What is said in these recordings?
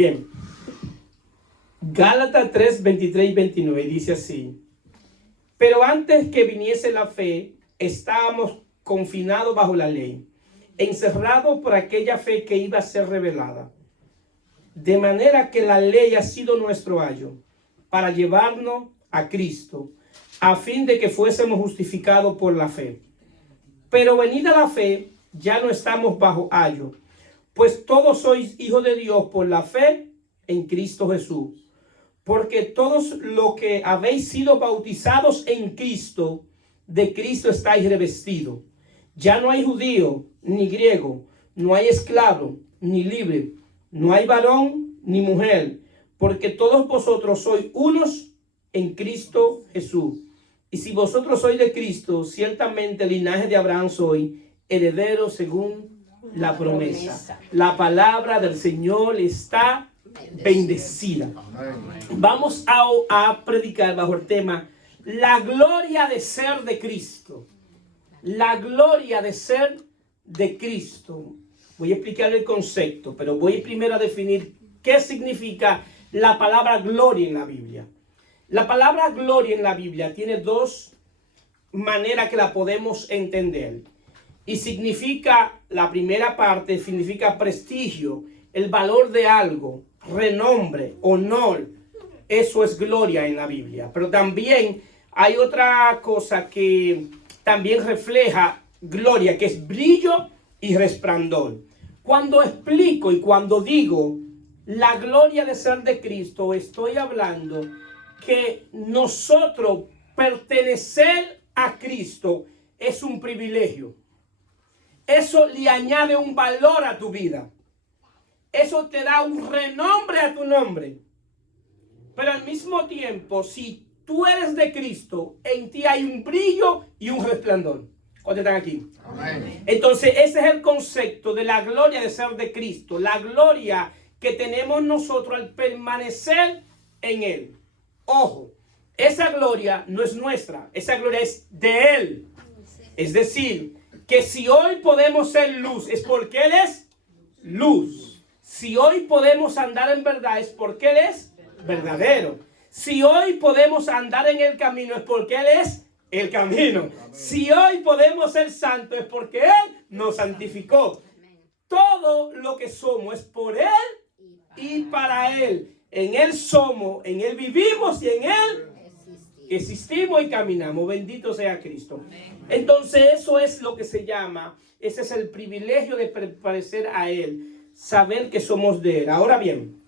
Bien. Gálatas 3, 23 y 29 dice así: pero antes que viniese la fe, estábamos confinados bajo la ley, encerrados por aquella fe que iba a ser revelada. De manera que la ley ha sido nuestro ayo para llevarnos a Cristo, a fin de que fuésemos justificados por la fe. Pero venida la fe, ya no estamos bajo ayo, pues todos sois hijos de Dios por la fe en Cristo Jesús. Porque todos los que habéis sido bautizados en Cristo, de Cristo estáis revestidos. Ya no hay judío ni griego, no hay esclavo ni libre, no hay varón ni mujer, porque todos vosotros sois unos en Cristo Jesús. Y si vosotros sois de Cristo, ciertamente el linaje de Abraham sois, heredero según la promesa. La palabra del Señor está bendecida. Vamos a predicar bajo el tema la gloria de ser de Cristo. La gloria de ser de Cristo. Voy a explicar el concepto, pero voy primero a definir qué significa la palabra gloria en la Biblia. La palabra gloria en la Biblia tiene dos maneras que la podemos entender. Y significa, la primera parte significa prestigio, el valor de algo, renombre, honor. Eso es gloria en la Biblia. Pero también hay otra cosa que también refleja gloria, que es brillo y resplandor. Cuando explico y cuando digo la gloria de ser de Cristo, estoy hablando que nosotros pertenecer a Cristo es un privilegio. Eso le añade un valor a tu vida. Eso te da un renombre a tu nombre. Pero al mismo tiempo, si tú eres de Cristo, en ti hay un brillo y un resplandor. ¿Cuántos están aquí? Amén. Entonces, ese es el concepto de la gloria de ser de Cristo. La gloria que tenemos nosotros al permanecer en Él. Ojo, esa gloria no es nuestra. Esa gloria es de Él. Es decir, que si hoy podemos ser luz, es porque Él es luz. Si hoy podemos andar en verdad, es porque Él es verdadero. Si hoy podemos andar en el camino, es porque Él es el camino. Si hoy podemos ser santos, es porque Él nos santificó. Todo lo que somos es por Él y para Él. En Él somos, en Él vivimos y en Él existimos y caminamos. Bendito sea Cristo. Entonces eso es lo que se llama, ese es el privilegio de pertenecer a Él, saber que somos de Él. Ahora bien,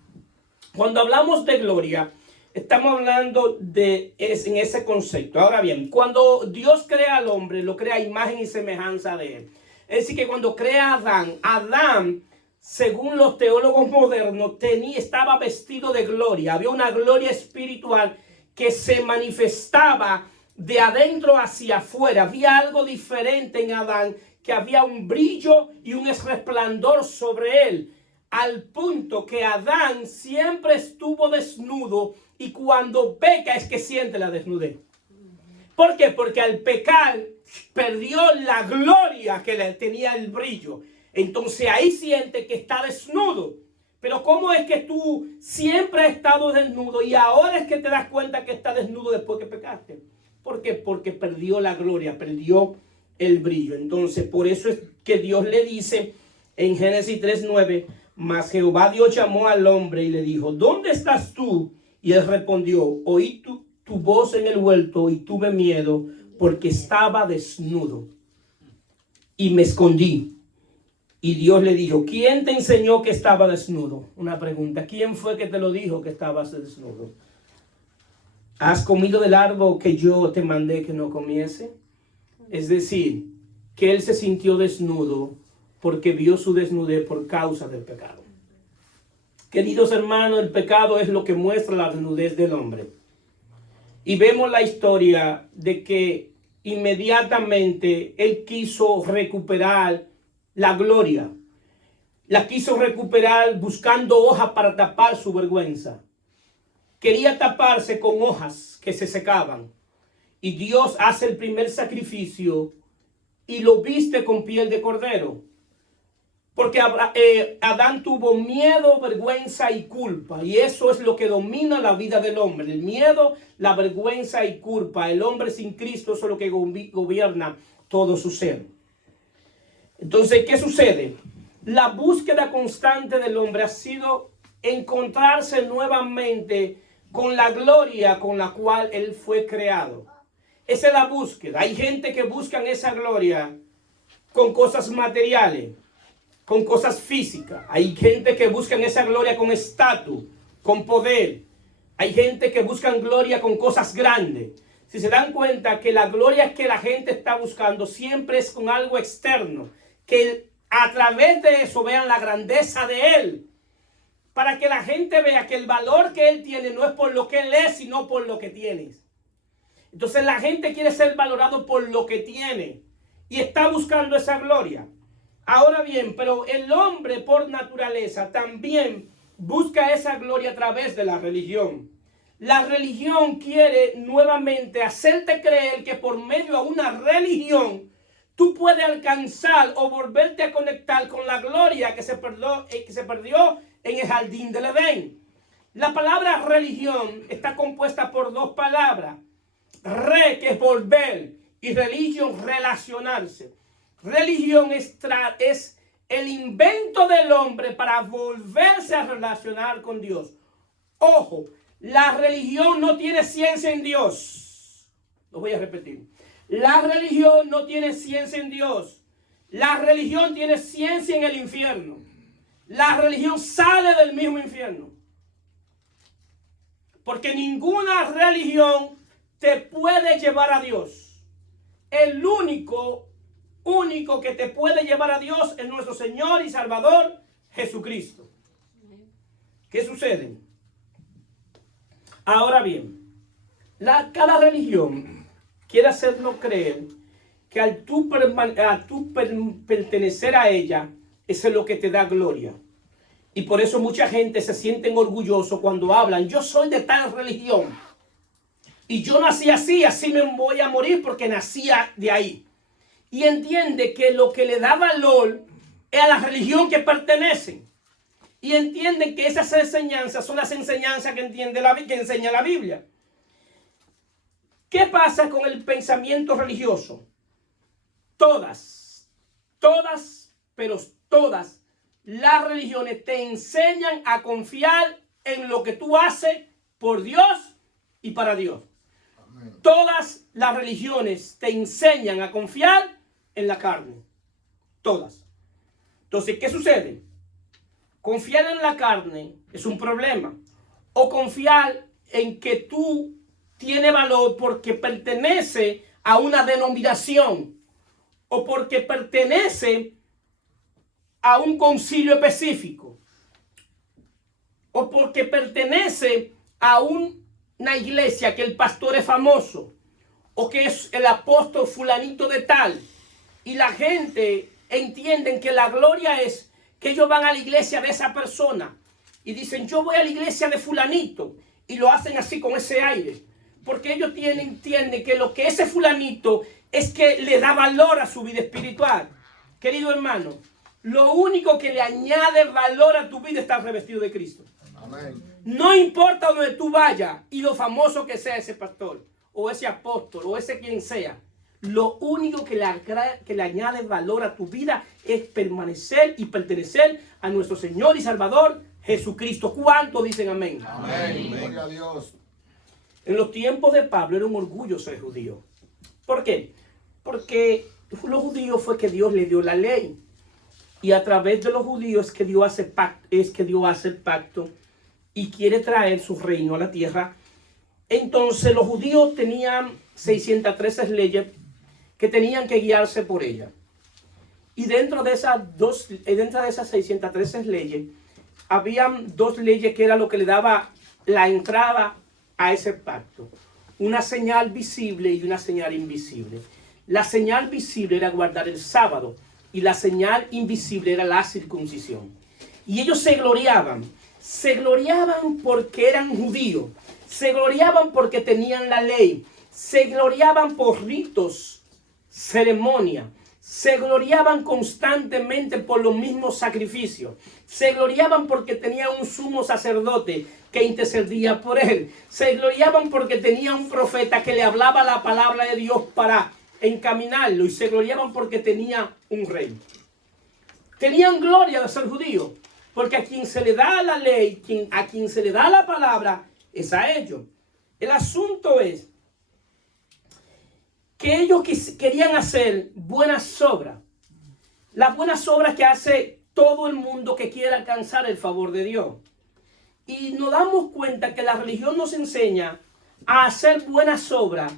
cuando hablamos de gloria, estamos hablando en ese concepto. Ahora bien, cuando Dios crea al hombre, lo crea a imagen y semejanza de Él. Es decir, que cuando crea a Adán, según los teólogos modernos, estaba vestido de gloria. Había una gloria espiritual que se manifestaba de adentro hacia afuera. Había algo diferente en Adán, que había un brillo y un resplandor sobre él, al punto que Adán siempre estuvo desnudo y cuando peca es que siente la desnudez. ¿Por qué? Porque al pecar perdió la gloria que le tenía el brillo. Entonces ahí siente que está desnudo. Pero ¿cómo es que tú siempre has estado desnudo y ahora es que te das cuenta que está desnudo después que pecaste? ¿Por qué? Porque perdió la gloria, perdió el brillo. Entonces por eso es que Dios le dice en Génesis 3:9, mas Jehová Dios llamó al hombre y le dijo, ¿dónde estás tú? Y él respondió, oí tu voz en el huerto y tuve miedo porque estaba desnudo y me escondí. Y Dios le dijo, ¿quién te enseñó que estaba desnudo? Una pregunta, ¿quién fue que te lo dijo que estabas desnudo? ¿Has comido del árbol que yo te mandé que no comiese? Es decir, que él se sintió desnudo porque vio su desnudez por causa del pecado. Queridos hermanos, el pecado es lo que muestra la desnudez del hombre. Y vemos la historia de que inmediatamente él quiso recuperar la gloria. La quiso recuperar buscando hojas para tapar su vergüenza. Quería taparse con hojas que se secaban. Y Dios hace el primer sacrificio y lo viste con piel de cordero. Porque Adán tuvo miedo, vergüenza y culpa. Y eso es lo que domina la vida del hombre. El miedo, la vergüenza y culpa. El hombre sin Cristo, eso es lo que gobierna todo su ser. Entonces, ¿qué sucede? La búsqueda constante del hombre ha sido encontrarse nuevamente con la gloria con la cual él fue creado. Esa es la búsqueda. Hay gente que buscan esa gloria con cosas materiales, con cosas físicas. Hay gente que buscan esa gloria con estatus, con poder. Hay gente que buscan gloria con cosas grandes. Si se dan cuenta que la gloria que la gente está buscando siempre es con algo externo, que a través de eso vean la grandeza de él, para que la gente vea que el valor que él tiene no es por lo que él es, sino por lo que tienes. Entonces la gente quiere ser valorado por lo que tiene y está buscando esa gloria. Ahora bien, pero el hombre por naturaleza también busca esa gloria a través de la religión. La religión quiere nuevamente hacerte creer que por medio de una religión tú puedes alcanzar o volverte a conectar con la gloria que se perdió en el jardín del Edén. La palabra religión está compuesta por dos palabras. Re, que es volver, y religión, relacionarse. Religión es el invento del hombre para volverse a relacionar con Dios. Ojo, la religión no tiene ciencia en Dios. Lo voy a repetir. La religión no tiene ciencia en Dios. La religión tiene ciencia en el infierno. La religión sale del mismo infierno. Porque ninguna religión te puede llevar a Dios. El único que te puede llevar a Dios es nuestro Señor y Salvador Jesucristo. ¿Qué sucede? Ahora bien, cada religión quiere hacernos creer que al tú pertenecer a ella, eso es lo que te da gloria. Y por eso mucha gente se sienten orgullosos cuando hablan, yo soy de tal religión. Y yo nací así, así me voy a morir porque nacía de ahí. Y entiende que lo que le da valor es a la religión que pertenecen. Y entienden que esas enseñanzas son las enseñanzas que enseña la Biblia. ¿Qué pasa con el pensamiento religioso? Todas las religiones te enseñan a confiar en lo que tú haces por Dios y para Dios. Amén. Todas las religiones te enseñan a confiar en la carne. Todas. Entonces, ¿qué sucede? Confiar en la carne es un problema. O confiar en que tú tienes valor porque pertenece a una denominación. O porque pertenece a un concilio específico. O porque pertenece a una iglesia que el pastor es famoso. O que es el apóstol fulanito de tal. Y la gente entiende que la gloria es que ellos van a la iglesia de esa persona. Y dicen, yo voy a la iglesia de fulanito. Y lo hacen así con ese aire. Porque ellos entienden que lo que ese fulanito es que le da valor a su vida espiritual. Querido hermano, lo único que le añade valor a tu vida es estar revestido de Cristo. Amén. No importa donde tú vayas y lo famoso que sea ese pastor, o ese apóstol, o ese quien sea. Lo único que le añade valor a tu vida es permanecer y pertenecer a nuestro Señor y Salvador Jesucristo. ¿Cuántos dicen amén? Amén. Gloria a Dios. En los tiempos de Pablo era un orgullo ser judío. ¿Por qué? Porque los judíos fue que Dios le dio la ley. Y a través de los judíos es que Dios hace el pacto y quiere traer su reino a la tierra. Entonces los judíos tenían 613 leyes que tenían que guiarse por ellas. Y dentro de esas 613 leyes, habían dos leyes que era lo que le daba la entrada a ese pacto. Una señal visible y una señal invisible. La señal visible era guardar el sábado y la señal invisible era la circuncisión. Y ellos se gloriaban porque eran judíos, se gloriaban porque tenían la ley, se gloriaban por ritos, ceremonia, se gloriaban constantemente por los mismos sacrificios. Se gloriaban porque tenía un sumo sacerdote que intercedía por él. Se gloriaban porque tenía un profeta que le hablaba la palabra de Dios para encaminarlo. Y se gloriaban porque tenía un rey. Tenían gloria de ser judíos, porque a quien se le da la ley, a quien se le da la palabra, es a ellos. El asunto es que ellos querían hacer buenas obras. Las buenas obras que hace todo el mundo que quiere alcanzar el favor de Dios. Y nos damos cuenta que la religión nos enseña a hacer buenas obras,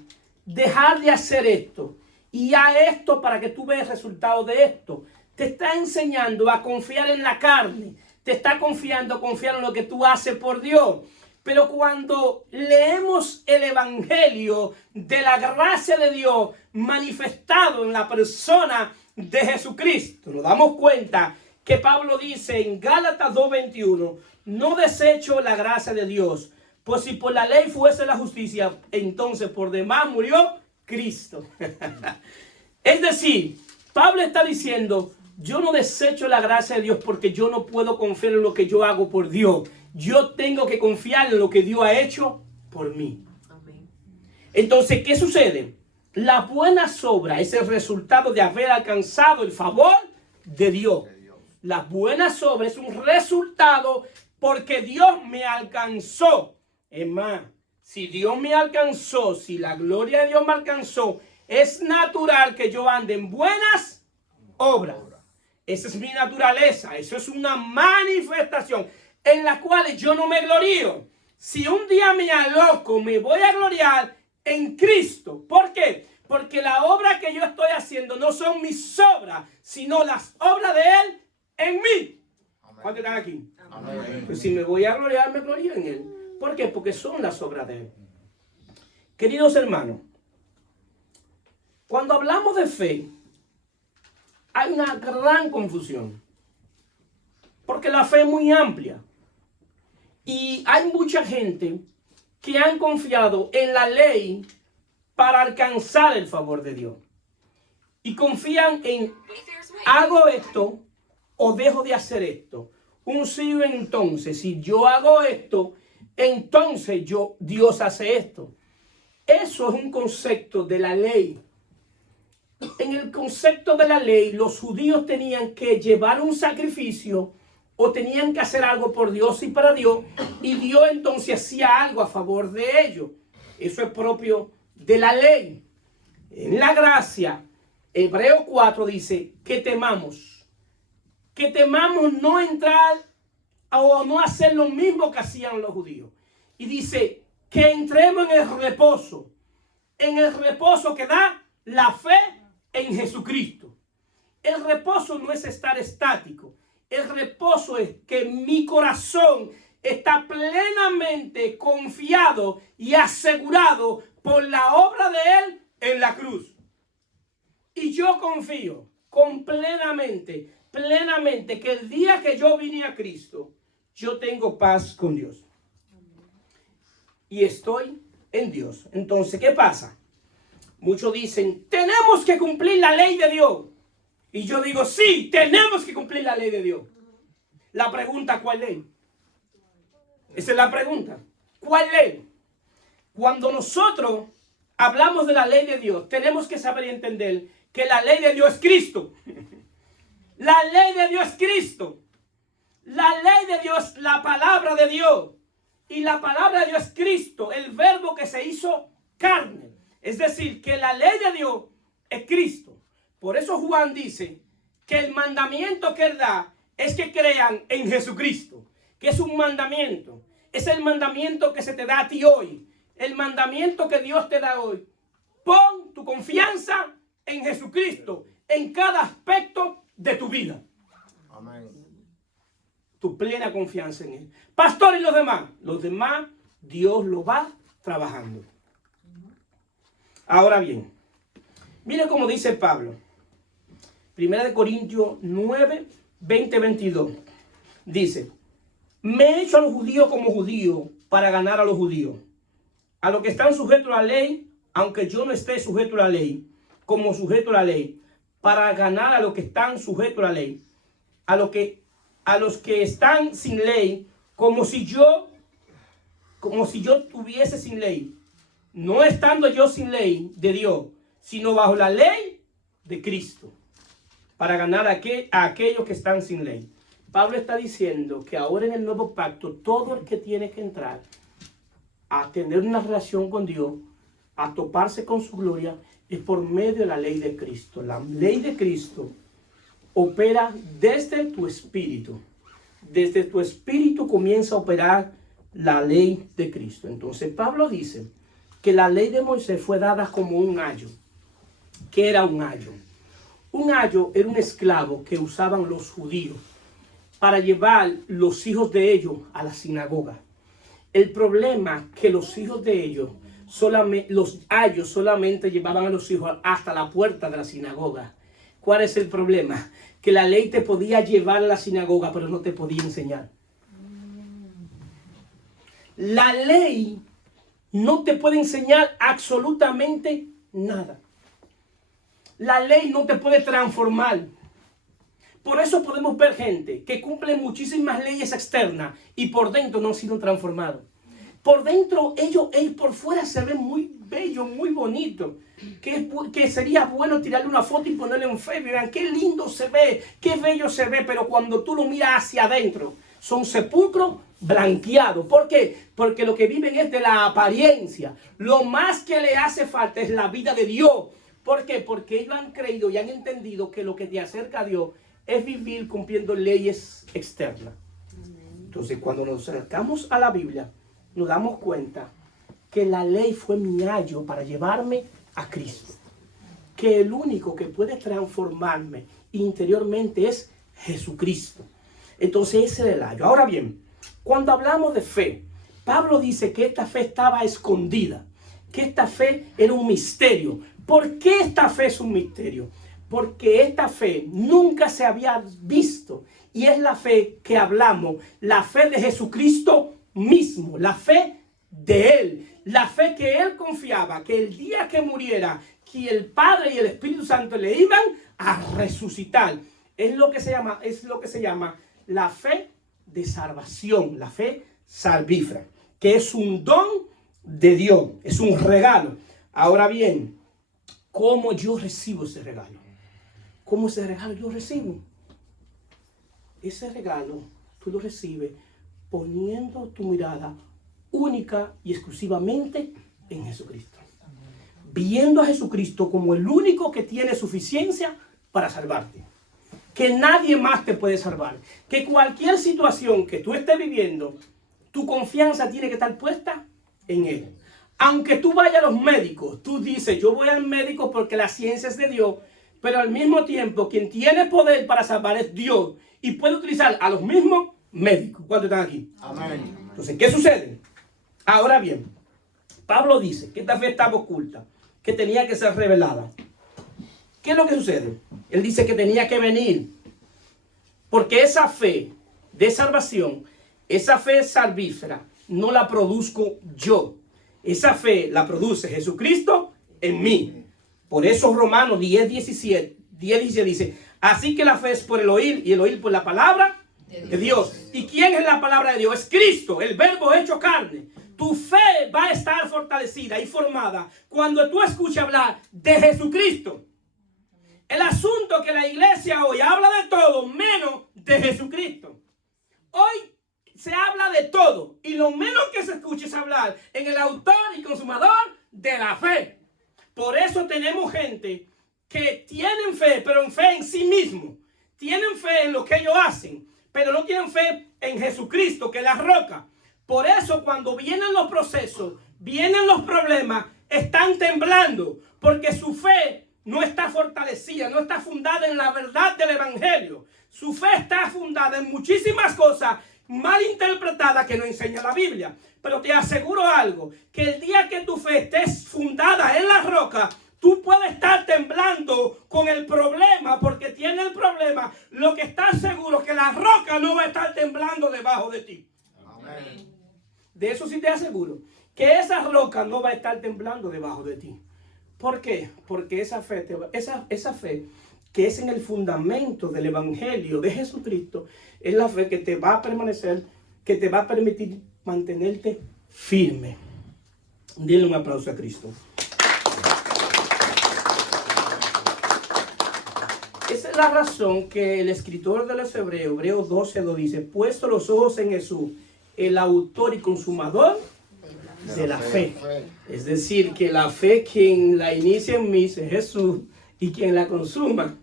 dejar de hacer esto y a esto para que tú veas el resultado de esto. Te está enseñando a confiar en la carne. Te está confiar en lo que tú haces por Dios. Pero cuando leemos el evangelio de la gracia de Dios manifestado en la persona de Jesucristo, nos damos cuenta que Pablo dice en Gálatas 2:21, no desecho la gracia de Dios, pues si por la ley fuese la justicia, entonces por demás murió Cristo. Es decir, Pablo está diciendo, yo no desecho la gracia de Dios porque yo no puedo confiar en lo que yo hago por Dios. Yo tengo que confiar en lo que Dios ha hecho por mí. Amén. Entonces, ¿qué sucede? La buena obra es el resultado de haber alcanzado el favor de Dios. La buena obra es un resultado porque Dios me alcanzó. Es más, si Dios me alcanzó, si la gloria de Dios me alcanzó, es natural que yo ande en buenas obras. Esa es mi naturaleza. Eso es una manifestación en la cual yo no me glorío. Si un día me aloco, me voy a gloriar en Cristo. ¿Por qué? Porque la obra que yo estoy haciendo no son mis obras, sino las obras de Él en mí. ¿Cuántos están aquí? Amén. Pues si me voy a gloriar, me glorío en Él. ¿Por qué? Porque son las obras de Él. Queridos hermanos, cuando hablamos de fe, hay una gran confusión. Porque la fe es muy amplia. Y hay mucha gente que han confiado en la ley para alcanzar el favor de Dios. Y confían en, hago esto o dejo de hacer esto. Un sí o entonces. Si yo hago esto, entonces Dios hace esto. Eso es un concepto de la ley. En el concepto de la ley, los judíos tenían que llevar un sacrificio o tenían que hacer algo por Dios y para Dios, y Dios entonces hacía algo a favor de ellos. Eso es propio de la ley. En la gracia, Hebreos 4 dice que temamos no entrar o no hacer lo mismo que hacían los judíos. Y dice que entremos en el reposo que da la fe en Jesucristo. El reposo no es estar estático. El reposo es que mi corazón está plenamente confiado y asegurado por la obra de Él en la cruz. Y yo confío plenamente que el día que yo vine a Cristo, yo tengo paz con Dios. Y estoy en Dios. Entonces, ¿qué pasa? Muchos dicen, tenemos que cumplir la ley de Dios. Y yo digo, sí, tenemos que cumplir la ley de Dios. La pregunta, ¿cuál ley? Esa es la pregunta. ¿Cuál ley? Cuando nosotros hablamos de la ley de Dios, tenemos que saber y entender que la ley de Dios es Cristo. La ley de Dios es Cristo. La ley de Dios, la palabra de Dios. Y la palabra de Dios es Cristo, el verbo que se hizo carne. Es decir, que la ley de Dios es Cristo. Por eso Juan dice que el mandamiento que Él da es que crean en Jesucristo. Que es un mandamiento. Es el mandamiento que se te da a ti hoy. El mandamiento que Dios te da hoy. Pon tu confianza en Jesucristo en cada aspecto de tu vida. Amén. Tu plena confianza en Él. Pastor, y los demás Dios lo va trabajando. Ahora bien, mire cómo dice Pablo. 1 Corintios 9, 20, 22. Dice, me he hecho a los judíos como judío para ganar a los judíos. A los que están sujetos a la ley, aunque yo no esté sujeto a la ley, como sujeto a la ley, para ganar a los que están sujetos a la ley, a los que están sin ley, como si yo tuviese sin ley, no estando yo sin ley de Dios, sino bajo la ley de Cristo, para ganar a aquellos que están sin ley. Pablo está diciendo que ahora en el nuevo pacto, todo el que tiene que entrar a tener una relación con Dios, a toparse con su gloria, es por medio de la ley de Cristo. La ley de Cristo opera desde tu espíritu. Desde tu espíritu comienza a operar la ley de Cristo. Entonces Pablo dice que la ley de Moisés fue dada como un ayo. ¿Qué era un ayo? Un ayo era un esclavo que usaban los judíos para llevar los hijos de ellos a la sinagoga. El problema es que los hijos de ellos, los ayos solamente llevaban a los hijos hasta la puerta de la sinagoga. ¿Cuál es el problema? Que la ley te podía llevar a la sinagoga, pero no te podía enseñar. La ley no te puede enseñar absolutamente nada. La ley no te puede transformar. Por eso podemos ver gente que cumple muchísimas leyes externas y por dentro no han sido transformados. Por dentro ellos por fuera se ven muy bellos, muy bonitos. Que sería bueno tirarle una foto y ponerle un Facebook. Vean qué lindo se ve, qué bello se ve. Pero cuando tú lo miras hacia adentro, son sepulcros blanqueados. ¿Por qué? Porque lo que viven es de la apariencia. Lo más que le hace falta es la vida de Dios. ¿Por qué? Porque ellos han creído y han entendido que lo que te acerca a Dios es vivir cumpliendo leyes externas. Entonces, cuando nos acercamos a la Biblia, nos damos cuenta que la ley fue mi ayo para llevarme a Cristo. Que el único que puede transformarme interiormente es Jesucristo. Entonces, ese es el ayo. Ahora bien, cuando hablamos de fe, Pablo dice que esta fe estaba escondida, que esta fe era un misterio. ¿Por qué esta fe es un misterio? Porque esta fe nunca se había visto y es la fe que hablamos, la fe de Jesucristo mismo, la fe de Él, la fe que Él confiaba que el día que muriera, que el Padre y el Espíritu Santo le iban a resucitar. Es lo que se llama la fe de salvación, la fe salvífera, que es un don de Dios, es un regalo. Ahora bien, ¿cómo yo recibo ese regalo? ¿Cómo ese regalo yo recibo? Ese regalo tú lo recibes poniendo tu mirada única y exclusivamente en Jesucristo. Viendo a Jesucristo como el único que tiene suficiencia para salvarte. Que nadie más te puede salvar. Que cualquier situación que tú estés viviendo, tu confianza tiene que estar puesta en Él. Aunque tú vayas a los médicos, tú dices, yo voy al médico porque la ciencia es de Dios, pero al mismo tiempo, quien tiene poder para salvar es Dios y puede utilizar a los mismos médicos. ¿Cuántos están aquí? Amén. Entonces, ¿qué sucede? Ahora bien, Pablo dice que esta fe estaba oculta, que tenía que ser revelada. ¿Qué es lo que sucede? Él dice que tenía que venir, porque esa fe de salvación, esa fe salvífera, no la produzco yo. Esa fe la produce Jesucristo en mí. Por eso Romanos 10:17 dice, así que la fe es por el oír y el oír por la palabra de Dios. ¿Y quién es la palabra de Dios? Es Cristo, el verbo hecho carne. Tu fe va a estar fortalecida y formada cuando tú escuches hablar de Jesucristo. El asunto que la iglesia hoy habla de todo menos de Jesucristo. Hoy se habla de todo y lo menos que se escucha es hablar en el autor y consumador de la fe. Por eso tenemos gente que tienen fe, pero en fe en sí mismo. Tienen fe en lo que ellos hacen, pero no tienen fe en Jesucristo, que es la roca. Por eso cuando vienen los procesos, vienen los problemas, están temblando, porque su fe no está fortalecida, no está fundada en la verdad del Evangelio. Su fe está fundada en muchísimas cosas mal interpretadas que no enseña la Biblia. Pero te aseguro algo, que el día que tu fe esté fundada en la roca, tú puedes estar temblando con el problema, porque tiene el problema. Lo que estás seguro es que la roca no va a estar temblando debajo de ti. Amén. De eso sí te aseguro, que esa roca no va a estar temblando debajo de ti. ¿Por qué? Porque esa fe que es en el fundamento del Evangelio de Jesucristo, es la fe que te va a permanecer, que te va a permitir mantenerte firme. Dile un aplauso a Cristo. Esa es la razón que el escritor de los Hebreos, Hebreos 12:2 dice, puesto los ojos en Jesús, el autor y consumador de la fe. Es decir, que la fe quien la inicia en mí es Jesús y quien la consuma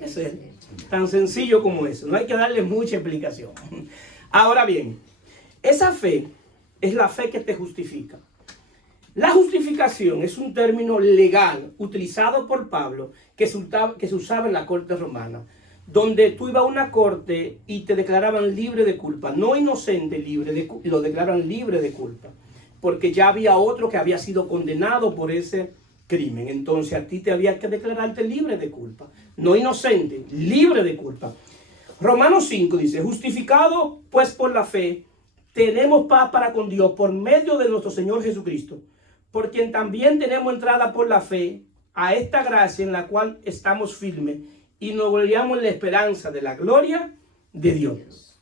es Él. Tan sencillo como eso. No hay que darle mucha explicación. Ahora bien, esa fe es la fe que te justifica. La justificación es un término legal utilizado por Pablo que se usaba en la corte romana, donde tú ibas a una corte y te declaraban libre de culpa, no inocente, lo declaraban libre de culpa, porque ya había otro que había sido condenado por ese crimen. Entonces a ti te había que declararte libre de culpa, no inocente, libre de culpa. Romanos 5 dice, justificado pues por la fe, tenemos paz para con Dios por medio de nuestro Señor Jesucristo, por quien también tenemos entrada por la fe a esta gracia en la cual estamos firmes y nos gloriamos en la esperanza de la gloria de Dios.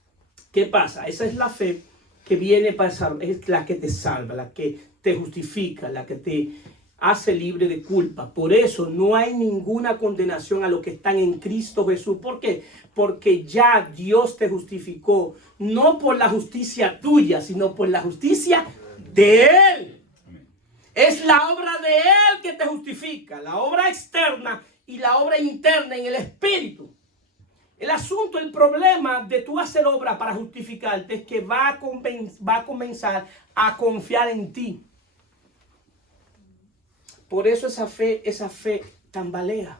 ¿Qué pasa? Esa es la fe que viene para salvar, es la que te salva, la que te justifica, la que te hace libre de culpa. Por eso no hay ninguna condenación a los que están en Cristo Jesús. ¿Por qué? Porque ya Dios te justificó, no por la justicia tuya, sino por la justicia de Él. Es la obra de Él que te justifica, la obra externa y la obra interna en el Espíritu. El asunto, el problema de tú hacer obra para justificarte es que va a comenzar a confiar en ti. Por eso esa fe tambalea.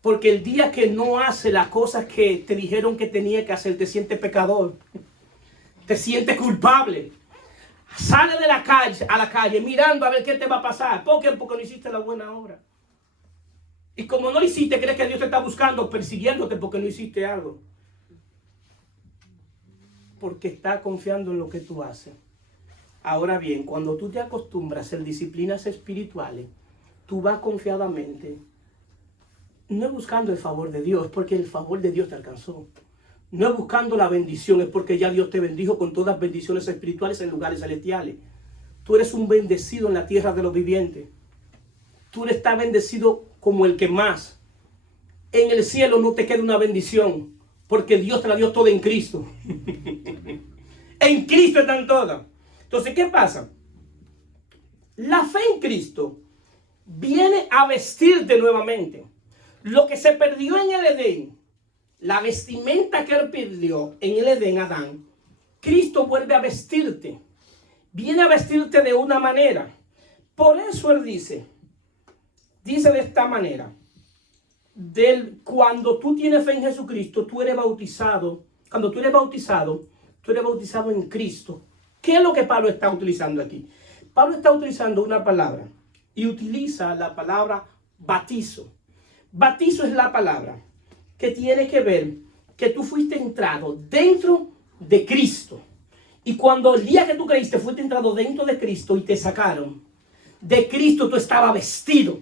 Porque el día que no hace las cosas que te dijeron que tenía que hacer, te sientes pecador, te sientes culpable. Sale de la calle, a la calle mirando a ver qué te va a pasar. ¿Por qué? Porque no hiciste la buena obra. Y como no lo hiciste, crees que Dios te está buscando, persiguiéndote porque no hiciste algo. Porque está confiando en lo que tú haces. Ahora bien, cuando tú te acostumbras a hacer disciplinas espirituales, tú vas confiadamente, no buscando el favor de Dios, porque el favor de Dios te alcanzó. No es buscando la bendición, es porque ya Dios te bendijo con todas bendiciones espirituales en lugares celestiales. Tú eres un bendecido en la tierra de los vivientes. Tú estás bendecido como el que más. En el cielo no te queda una bendición, porque Dios te la dio toda en Cristo. En Cristo están todas. Entonces, ¿qué pasa? La fe en Cristo viene a vestirte nuevamente. Lo que se perdió en el Edén, la vestimenta que él perdió en el Edén, Adán, Cristo vuelve a vestirte. Viene a vestirte de una manera. Por eso él dice de esta manera, cuando tú tienes fe en Jesucristo, tú eres bautizado. Cuando tú eres bautizado en Cristo. ¿Qué es lo que Pablo está utilizando aquí? Pablo está utilizando una palabra y utiliza la palabra batizo. Batizo es la palabra que tiene que ver que tú fuiste entrado dentro de Cristo. Y cuando el día que tú creíste fuiste entrado dentro de Cristo y te sacaron, de Cristo tú estabas vestido.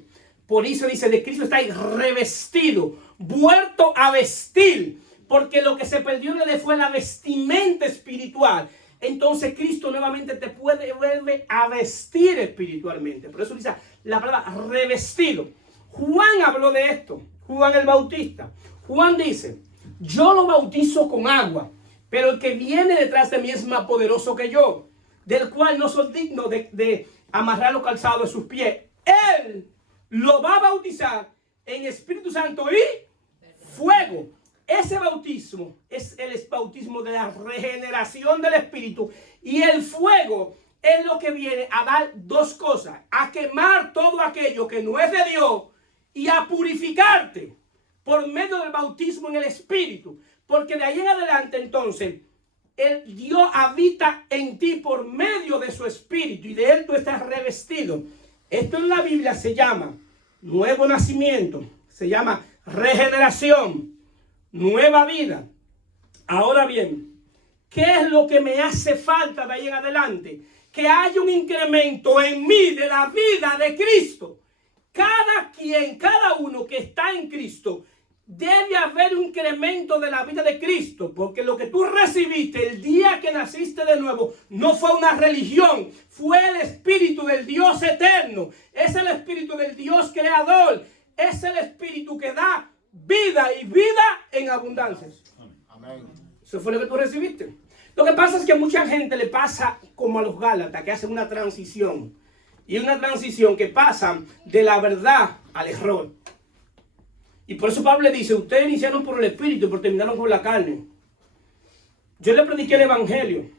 Por eso dice, de Cristo estáis revestido, vuelto a vestir. Porque lo que se perdió en él fue la vestimenta espiritual. Entonces Cristo nuevamente te puede volver a vestir espiritualmente. Por eso dice la palabra revestido. Juan habló de esto. Juan el Bautista. Juan dice, yo lo bautizo con agua, pero el que viene detrás de mí es más poderoso que yo, del cual no soy digno de amarrar los calzados de sus pies. Él lo va a bautizar en Espíritu Santo y fuego. Ese bautismo es el bautismo de la regeneración del Espíritu. Y el fuego es lo que viene a dar dos cosas. A quemar todo aquello que no es de Dios y a purificarte por medio del bautismo en el Espíritu. Porque de ahí en adelante entonces el Dios habita en ti por medio de su Espíritu. Y de Él tú estás revestido. Esto en la Biblia se llama nuevo nacimiento. Se llama regeneración. Nueva vida. Ahora bien, ¿qué es lo que me hace falta de ahí en adelante? Que haya un incremento en mí de la vida de Cristo. Cada uno que está en Cristo debe haber un incremento de la vida de Cristo, porque lo que tú recibiste el día que naciste de nuevo no fue una religión, fue el Espíritu del Dios eterno, es el Espíritu del Dios creador, es el Espíritu que da vida y vida en abundancia. Amén. Eso fue lo que tú recibiste. Lo que pasa es que a mucha gente le pasa como a los Gálatas, que hacen una transición. Y una transición que pasa de la verdad al error. Y por eso Pablo le dice, ustedes iniciaron por el Espíritu, pero terminaron por la carne. Yo le prediqué el Evangelio.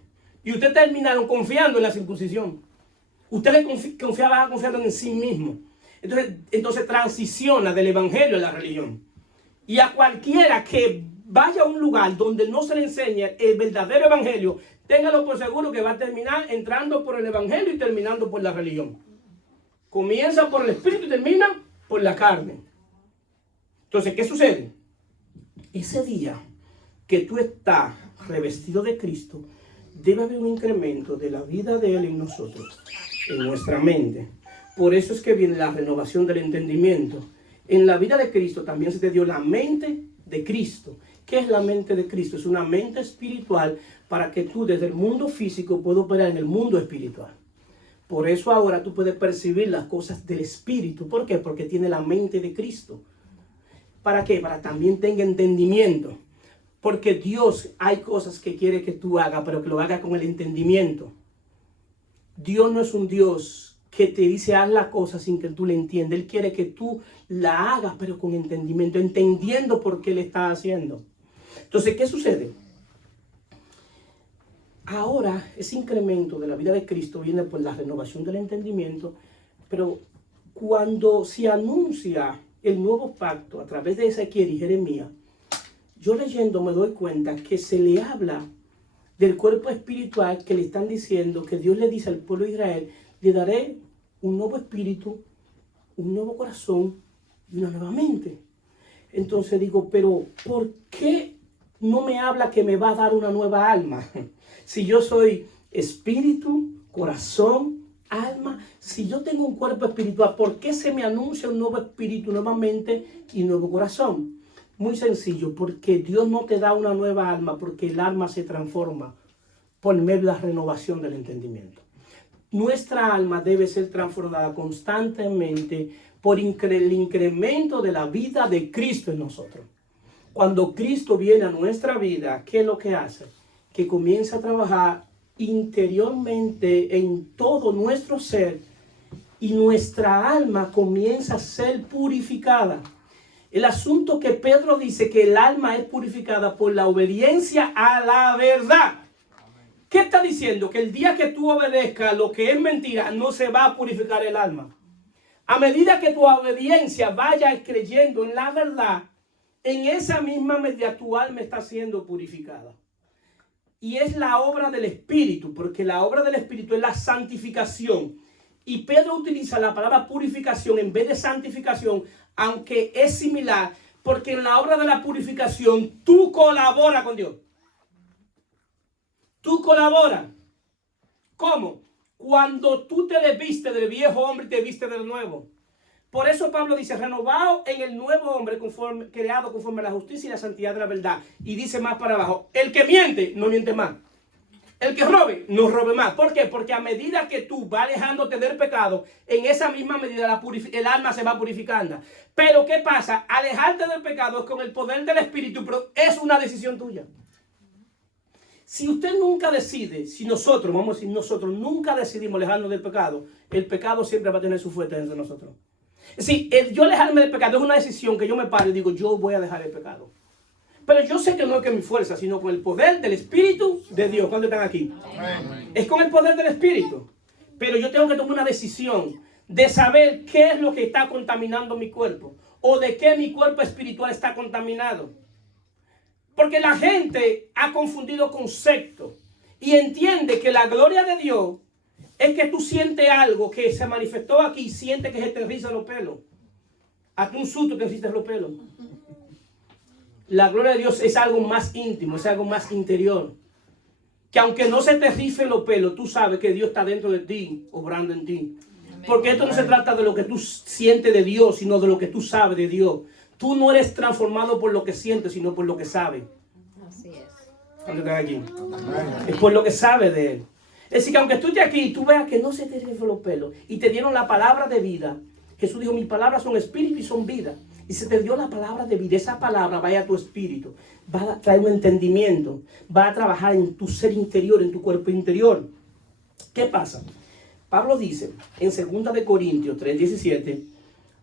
Y ustedes terminaron confiando en la circuncisión. Ustedes confiaban en sí mismos. Entonces transiciona del Evangelio a la religión. Y a cualquiera que vaya a un lugar donde no se le enseñe el verdadero Evangelio, téngalo por seguro que va a terminar entrando por el Evangelio y terminando por la religión. Comienza por el Espíritu y termina por la carne. Entonces, ¿qué sucede? Ese día que tú estás revestido de Cristo, debe haber un incremento de la vida de Él en nosotros, en nuestra mente. Por eso es que viene la renovación del entendimiento. En la vida de Cristo también se te dio la mente de Cristo. ¿Qué es la mente de Cristo? Es una mente espiritual para que tú desde el mundo físico puedas operar en el mundo espiritual. Por eso ahora tú puedes percibir las cosas del Espíritu. ¿Por qué? Porque tiene la mente de Cristo. ¿Para qué? Para también tenga entendimiento. Porque Dios hay cosas que quiere que tú hagas, pero que lo hagas con el entendimiento. Dios no es un Dios que te dice haz la cosa sin que tú le entiendas. Él quiere que tú la hagas, pero con entendimiento, entendiendo por qué le está haciendo. Entonces, ¿qué sucede? Ahora, ese incremento de la vida de Cristo viene por la renovación del entendimiento, pero cuando se anuncia el nuevo pacto a través de Ezequiel y Jeremías, yo leyendo me doy cuenta que se le habla del cuerpo espiritual que le están diciendo, que Dios le dice al pueblo de Israel, le daré un nuevo espíritu, un nuevo corazón y una nueva mente. Entonces digo, pero ¿por qué no me habla que me va a dar una nueva alma? Si yo soy espíritu, corazón, alma, si yo tengo un cuerpo espiritual, ¿por qué se me anuncia un nuevo espíritu, nueva mente y nuevo corazón? Muy sencillo, porque Dios no te da una nueva alma, porque el alma se transforma por medio de la renovación del entendimiento. Nuestra alma debe ser transformada constantemente por el incremento de la vida de Cristo en nosotros. Cuando Cristo viene a nuestra vida, ¿qué es lo que hace? Que comienza a trabajar interiormente en todo nuestro ser y nuestra alma comienza a ser purificada. El asunto que Pedro dice que el alma es purificada por la obediencia a la verdad. ¿Qué está diciendo? Que el día que tú obedezcas lo que es mentira, no se va a purificar el alma. A medida que tu obediencia vaya creyendo en la verdad, en esa misma medida tu alma está siendo purificada. Y es la obra del Espíritu, porque la obra del Espíritu es la santificación. Y Pedro utiliza la palabra purificación en vez de santificación, aunque es similar, porque en la obra de la purificación tú colaboras con Dios. Tú colaboras. ¿Cómo? Cuando tú te desvistes del viejo hombre y te vistes del nuevo. Por eso Pablo dice, renovado en el nuevo hombre creado conforme a la justicia y la santidad de la verdad. Y dice más para abajo, el que miente, no miente más. El que robe, no robe más. ¿Por qué? Porque a medida que tú vas alejándote del pecado, en esa misma medida el alma se va purificando. Pero ¿qué pasa? Alejarte del pecado es con el poder del Espíritu, pero es una decisión tuya. Si usted nunca decide, si nosotros, vamos a decir nosotros, nunca decidimos alejarnos del pecado, el pecado siempre va a tener su fuerte entre nosotros. Es decir, yo alejarme del pecado es una decisión que yo me paro y digo, yo voy a dejar el pecado. Pero yo sé que no es con mi fuerza, sino con el poder del Espíritu de Dios. ¿Cuántos están aquí? Amén. Es con el poder del Espíritu. Pero yo tengo que tomar una decisión de saber qué es lo que está contaminando mi cuerpo. O de qué mi cuerpo espiritual está contaminado. Porque la gente ha confundido conceptos. Y entiende que la gloria de Dios es que tú sientes algo que se manifestó aquí y sientes que se te rizan los pelos. Hasta un susto te rizas los pelos. La gloria de Dios es algo más íntimo, es algo más interior. Que aunque no se te rifen los pelos, tú sabes que Dios está dentro de ti, obrando en ti. Porque esto no se trata de lo que tú sientes de Dios, sino de lo que tú sabes de Dios. Tú no eres transformado por lo que sientes, sino por lo que sabes. Así es. ¿Cuánto están aquí? Es por lo que sabes de Él. Es decir, que aunque tú estés aquí y tú veas que no se te rizan los pelos y te dieron la palabra de vida, Jesús dijo, mis palabras son espíritu y son vida. Y se te dio la palabra de vida. Esa palabra vaya a tu espíritu. Va a traer un entendimiento. Va a trabajar en tu ser interior, en tu cuerpo interior. ¿Qué pasa? Pablo dice en 2 de Corintios 3:17,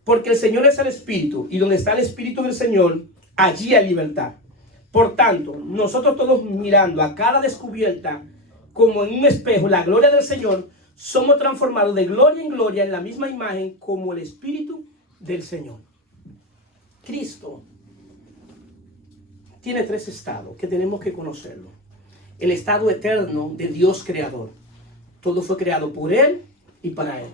porque el Señor es el Espíritu, y donde está el Espíritu del Señor, allí hay libertad. Por tanto, nosotros todos mirando a cada descubierta, como en un espejo, la gloria del Señor, somos transformados de gloria en gloria en la misma imagen como el Espíritu del Señor. Cristo tiene 3 estados que tenemos que conocerlo. El estado eterno de Dios creador. Todo fue creado por Él y para Él.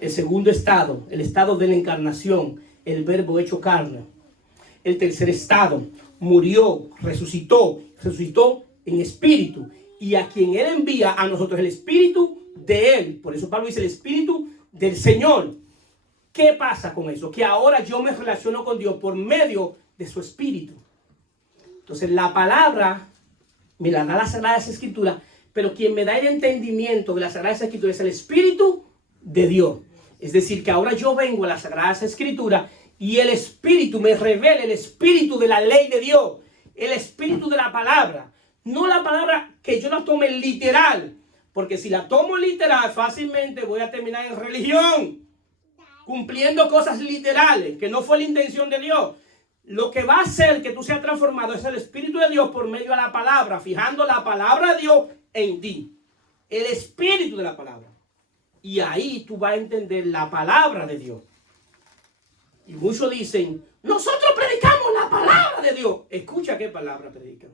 El segundo estado, el estado de la encarnación, el verbo hecho carne. El tercer estado, murió, resucitó en espíritu. Y a quien Él envía a nosotros el espíritu de Él. Por eso Pablo dice el espíritu del Señor. ¿Qué pasa con eso? Que ahora yo me relaciono con Dios por medio de su espíritu. Entonces la palabra me la da las Sagradas Escrituras, pero quien me da el entendimiento de las Sagradas Escrituras es el Espíritu de Dios. Es decir, que ahora yo vengo a las Sagradas Escrituras y el Espíritu me revela el Espíritu de la ley de Dios, el Espíritu de la palabra. No la palabra que yo la tome literal, porque si la tomo literal fácilmente voy a terminar en religión, cumpliendo cosas literales, que no fue la intención de Dios. Lo que va a hacer que tú seas transformado es el Espíritu de Dios por medio de la palabra, fijando la palabra de Dios en ti. El Espíritu de la palabra. Y ahí tú vas a entender la palabra de Dios. Y muchos dicen, nosotros predicamos la palabra de Dios. Escucha qué palabra predican.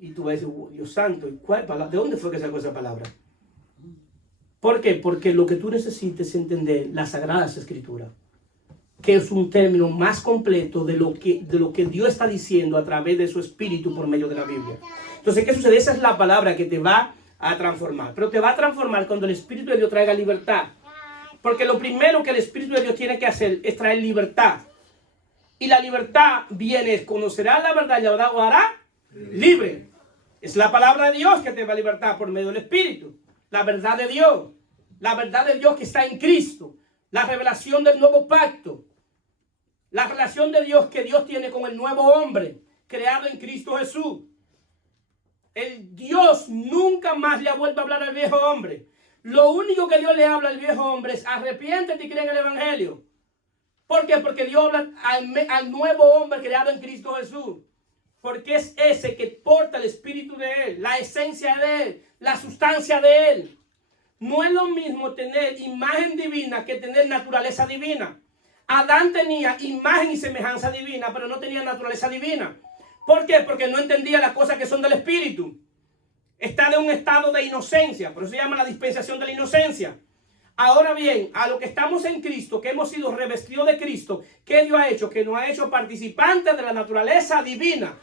Y tú vas a decir, oh, Dios santo, ¿cuál palabra? ¿De dónde fue que sacó esa palabra? ¿Por qué? Porque lo que tú necesitas es entender las Sagradas Escrituras, que es un término más completo de lo que Dios está diciendo a través de su Espíritu por medio de la Biblia. Entonces, ¿qué sucede? Esa es la palabra que te va a transformar. Pero te va a transformar cuando el Espíritu de Dios traiga libertad. Porque lo primero que el Espíritu de Dios tiene que hacer es traer libertad. Y la libertad viene, conocerá la verdad y la verdad lo hará libre. Es la palabra de Dios que te va a libertar por medio del Espíritu. La verdad de Dios. La verdad de Dios que está en Cristo. La revelación del nuevo pacto. La relación de Dios que Dios tiene con el nuevo hombre creado en Cristo Jesús. El Dios nunca más le ha vuelto a hablar al viejo hombre. Lo único que Dios le habla al viejo hombre es arrepiéntete y cree en el Evangelio. ¿Por qué? Porque Dios habla al nuevo hombre creado en Cristo Jesús. Porque es ese que porta el espíritu de Él, la esencia de Él, la sustancia de Él. No es lo mismo tener imagen divina que tener naturaleza divina. Adán tenía imagen y semejanza divina, pero no tenía naturaleza divina. ¿Por qué? Porque no entendía las cosas que son del espíritu. Está de un estado de inocencia, por eso se llama la dispensación de la inocencia. Ahora bien, a lo que estamos en Cristo, que hemos sido revestidos de Cristo, ¿qué Dios ha hecho? Que nos ha hecho participantes de la naturaleza divina.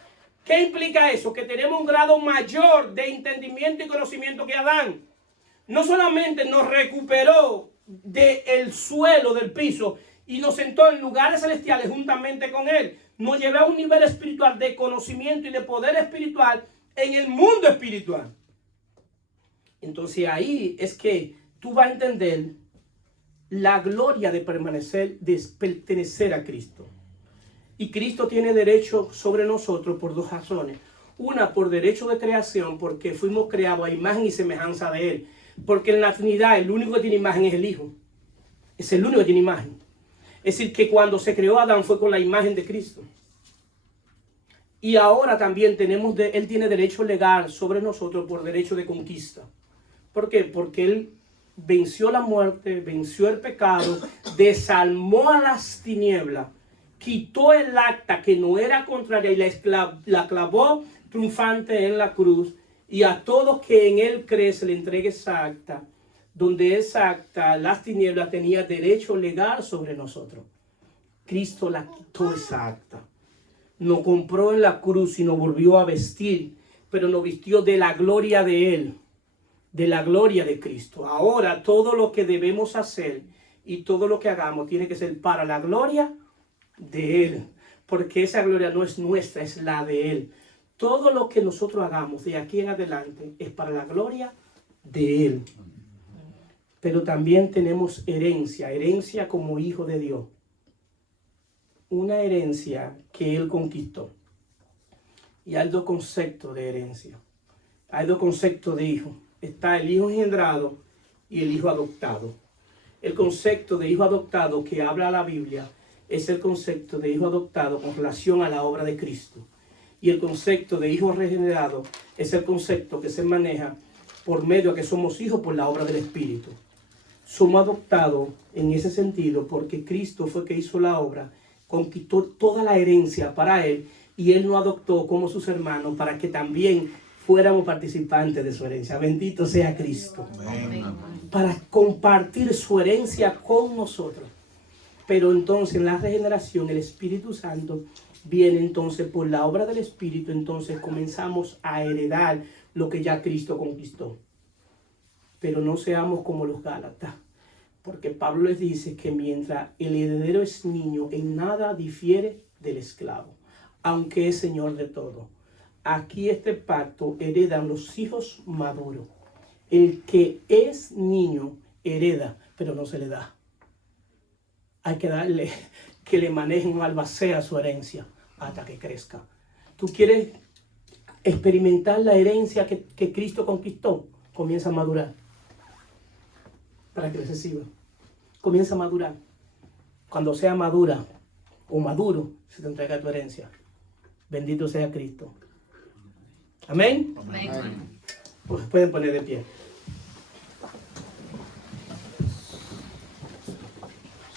¿Qué implica eso? Que tenemos un grado mayor de entendimiento y conocimiento que Adán. No solamente nos recuperó del suelo, del piso, y nos sentó en lugares celestiales juntamente con Él. Nos llevó a un nivel espiritual de conocimiento y de poder espiritual en el mundo espiritual. Entonces ahí es que tú vas a entender la gloria de permanecer, de pertenecer a Cristo. Y Cristo tiene derecho sobre nosotros por 2 razones. Una, por derecho de creación, porque fuimos creados a imagen y semejanza de Él. Porque en la Trinidad el único que tiene imagen es el Hijo. Es el único que tiene imagen. Es decir, que cuando se creó Adán fue con la imagen de Cristo. Y ahora también Él tiene derecho legal sobre nosotros por derecho de conquista. ¿Por qué? Porque Él venció la muerte, venció el pecado, desarmó a las tinieblas, quitó el acta que no era contraria y la clavó triunfante en la cruz. Y a todos que en Él creen se le entrega esa acta, donde esa acta, las tinieblas, tenía derecho legal sobre nosotros. Cristo la quitó esa acta. Nos compró en la cruz y nos volvió a vestir, pero nos vistió de la gloria de Él, de la gloria de Cristo. Ahora todo lo que debemos hacer y todo lo que hagamos tiene que ser para la gloria de Él, porque esa gloria no es nuestra, es la de Él. Todo lo que nosotros hagamos de aquí en adelante es para la gloria de Él. Pero también tenemos herencia como hijo de Dios. Una herencia que Él conquistó. Y hay dos conceptos de herencia. Hay dos conceptos de hijo. Está el hijo engendrado y el hijo adoptado. El concepto de hijo adoptado que habla la Biblia es el concepto de hijo adoptado con relación a la obra de Cristo. Y el concepto de hijo regenerado es el concepto que se maneja por medio de que somos hijos por la obra del Espíritu. Somos adoptados en ese sentido porque Cristo fue que hizo la obra, conquistó toda la herencia para Él y Él nos adoptó como sus hermanos para que también fuéramos participantes de su herencia. Bendito sea Cristo. Amén. Para compartir su herencia con nosotros. Pero entonces en la regeneración el Espíritu Santo viene entonces por la obra del Espíritu, entonces comenzamos a heredar lo que ya Cristo conquistó. Pero no seamos como los Gálatas, porque Pablo les dice que mientras el heredero es niño, en nada difiere del esclavo, aunque es señor de todo. Aquí este pacto heredan los hijos maduros. El que es niño hereda, pero no se le da. Hay que darle que le manejen un albacea su herencia hasta que crezca. ¿Tú quieres experimentar la herencia que Cristo conquistó? Comienza a madurar para que reciba. Comienza a madurar. Cuando sea madura o maduro, se te entrega tu herencia. Bendito sea Cristo. Amén. Amén. Pues pueden poner de pie.